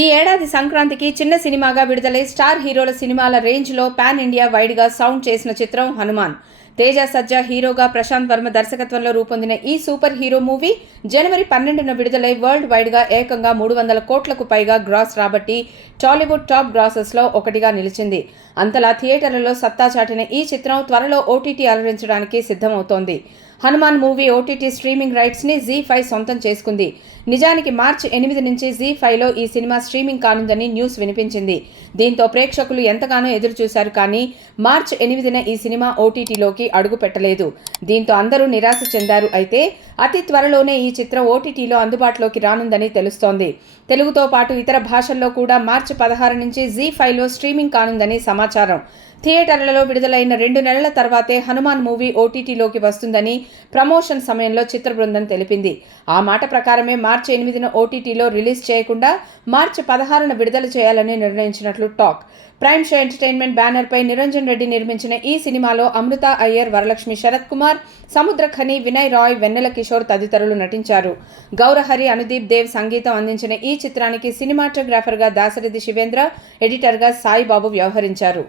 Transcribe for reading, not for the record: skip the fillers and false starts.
ఈ ఏడాది సంక్రాంతికి చిన్న సినిమాగా విడుదలై స్టార్ హీరోల సినిమాల రేంజ్లో పాన్ ఇండియా వైడ్గా సౌండ్ చేసిన చిత్రం హనుమాన్. తేజ సజ్జా హీరోగా, ప్రశాంత్ వర్మ దర్శకత్వంలో రూపొందిన ఈ సూపర్ హీరో మూవీ జనవరి 12న విడుదలై వరల్డ్ వైడ్గా ఏకంగా 300 కోట్లకు పైగా గ్రాస్ రాబట్టి టాలీవుడ్ టాప్ గ్రాసెస్లో ఒకటిగా నిలిచింది. అంతలా థియేటర్లలో సత్తా చాటిన ఈ చిత్రం త్వరలో ఓటీటీ అలరించడానికి సిద్ధమవుతోంది. హనుమాన్ మూవీ ఓటీటీ స్ట్రీమింగ్ రైట్స్ని జీ5 సొంతం చేసుకుంది. నిజానికి మార్చి 8 నుంచి జీ5లో ఈ సినిమా స్ట్రీమింగ్ కానుందని న్యూస్ వినిపించింది. దీంతో ప్రేక్షకులు ఎంతగానో ఎదురు చూశారు. కానీ మార్చి 8న ఈ సినిమా ఓటీటీలోకి అడుగు పెట్టలేదు. దీంతో అందరూ నిరాశ చెందారు. అయితే అతి త్వరలోనే ఈ చిత్రం ఓటీటీలో అందుబాటులోకి రానుందని తెలుస్తోంది. తెలుగుతో పాటు ఇతర భాషల్లో కూడా మార్చి 16 నుంచి జీ5లో స్ట్రీమింగ్ కానుందని సమాచారం. థియేటర్లలో విడుదలైన 2 నెలల తర్వాతే హనుమాన్ మూవీ ఓటీటీలోకి వస్తుందని ప్రమోషన్ సమయంలో చిత్ర బృందం తెలిపింది. ఆ మాట ప్రకారమే మార్చి 8న ఓటీటీలో రిలీజ్ చేయకుండా మార్చి 16న విడుదల చేయాలని నిర్ణయించినట్లు టాక్. ప్రైమ్ షో ఎంటర్టైన్మెంట్ బ్యానర్పై నిరంజన్ రెడ్డి నిర్మించిన ఈ సినిమాలో అమృత అయ్యర్, వరలక్ష్మి శరత్ కుమార్, సముద్రఖని, వినయ్ రాయ్, వెన్నెల కిషోర్ తదితరులు నటించారు. గౌరహరి, అనుదీప్ దేవ్ సంగీతం అందించిన ఈ చిత్రానికి సినిమాటోగ్రాఫర్గా దాశరథి శివేంద్ర, ఎడిటర్గా సాయిబాబు వ్యవహరించారు.